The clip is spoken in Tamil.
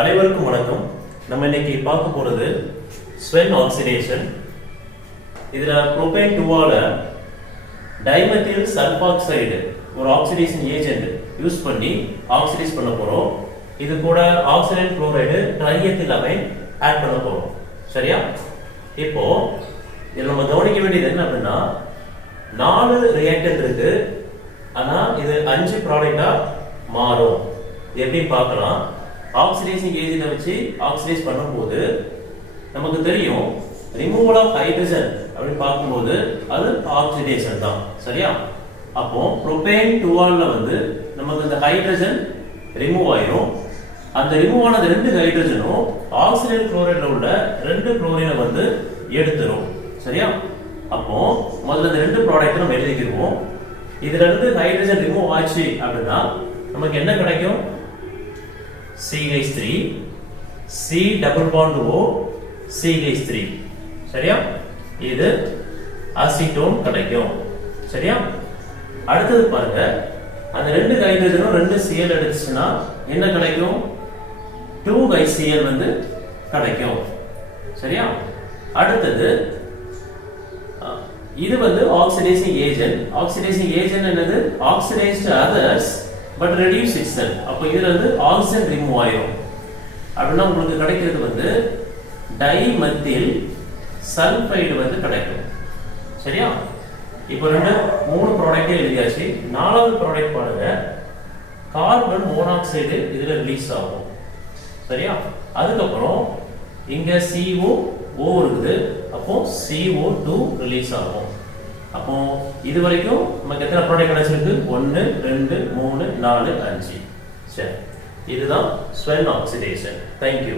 அனைவருக்கும் வணக்கம். நம்ம இன்னைக்கு பார்க்க போறது ஸ்வென் ஆக்சிடேஷன். இதுல புரோபேன் 2ஆல டைமெத்தில் சல்பாக்சைடு ஒரு ஆக்சிடேஷன் ஏஜென்ட் யூஸ் பண்ணி ஆக்சிடைஸ் பண்ண போறோம். இது கூட ஆக்சிடைன் குளோரைடு ட்ரைஎத்திலமைன் ஆட் பண்ண போறோம். சரியா? இப்போ இதுல நம்ம கவனிக்க வேண்டியது என்ன அப்படின்னா 4 ரியாக்டன்ட் இருக்கு. ஆனா இது 5 ப்ராடக்டா மாறும். எப்படி பார்க்கலாம்? ஆக்சிடேஷன் ஏஜென்ட் வச்சு ஆக்சிடைஸ் பண்ணும்போது நமக்கு தெரியும் ரிமூவல் ஆஃப் ஹைட்ரஜன் அப்படின்னு பார்க்கும்போது அது ஆக்சிடேஷன் தான். சரியா? அப்போ புரோபேன் 2ஆல்ல வந்து நமக்கு இந்த ஹைட்ரஜன் ரிமூவ் ஆயிரும். அந்த ரிமூவ் ஆனது 2 ஹைட்ரஜனும் ஆக்சிடைன் குளோரைட்ல உள்ள 2 குளோரினை வந்து எடுத்துரும். சரியா? அப்போ முதல்ல இந்த 2 ப்ராடக்ட் நம்ம எழுதிக்கிடுவோம். இதுல இருந்து ஹைட்ரஜன் ரிமூவ் ஆச்சு அப்படின்னா நமக்கு என்ன கிடைக்கும்? CH3 C double bond O CH3. சரியா? இது அசிட்டோன் கிடைக்கும். சரியா? அடுத்தது பாருங்க, அந்த 2 ஹைட்ரஜனும் 2 Cl எடுத்துச்சுன்னா என்ன கிடைக்கும்? 2 HCl வந்து கிடைக்கும். சரியா? அடுத்தது இது வந்து ஆக்சிடைசிங் ஏஜென்ட். ஆக்சிடைசிங் ஏஜென்ட் என்னது? Oxidised others but reduce itself. அப்போ இதுல இருந்து ஆக்சிஜன் ரிமூவ் ஆயிரும். அப்படின்னா உங்களுக்கு கிடைக்கிறது வந்து டைமெத்தில் சல்பைடு வந்து கிடைக்கும். சரியா? இப்போ 3 ப்ராடக்ட் எழுதியாச்சு. 4வது ப்ராடக்ட் பாருங்க, கார்பன் மோனாக்சைடு இதுல ரிலீஸ் ஆகும். சரியா? அதுக்கப்புறம் இங்க CO இருக்குது. அப்போ CO2 ரிலீஸ் ஆகும். அப்போ இது வரைக்கும் நமக்கு எத்தனை ப்ராடக்ட் கிடைச்சிருக்கு? 1 2 3 4 5. சரி, இதுதான் ஸ்வென் ஆக்சிடேஷன். Thank you.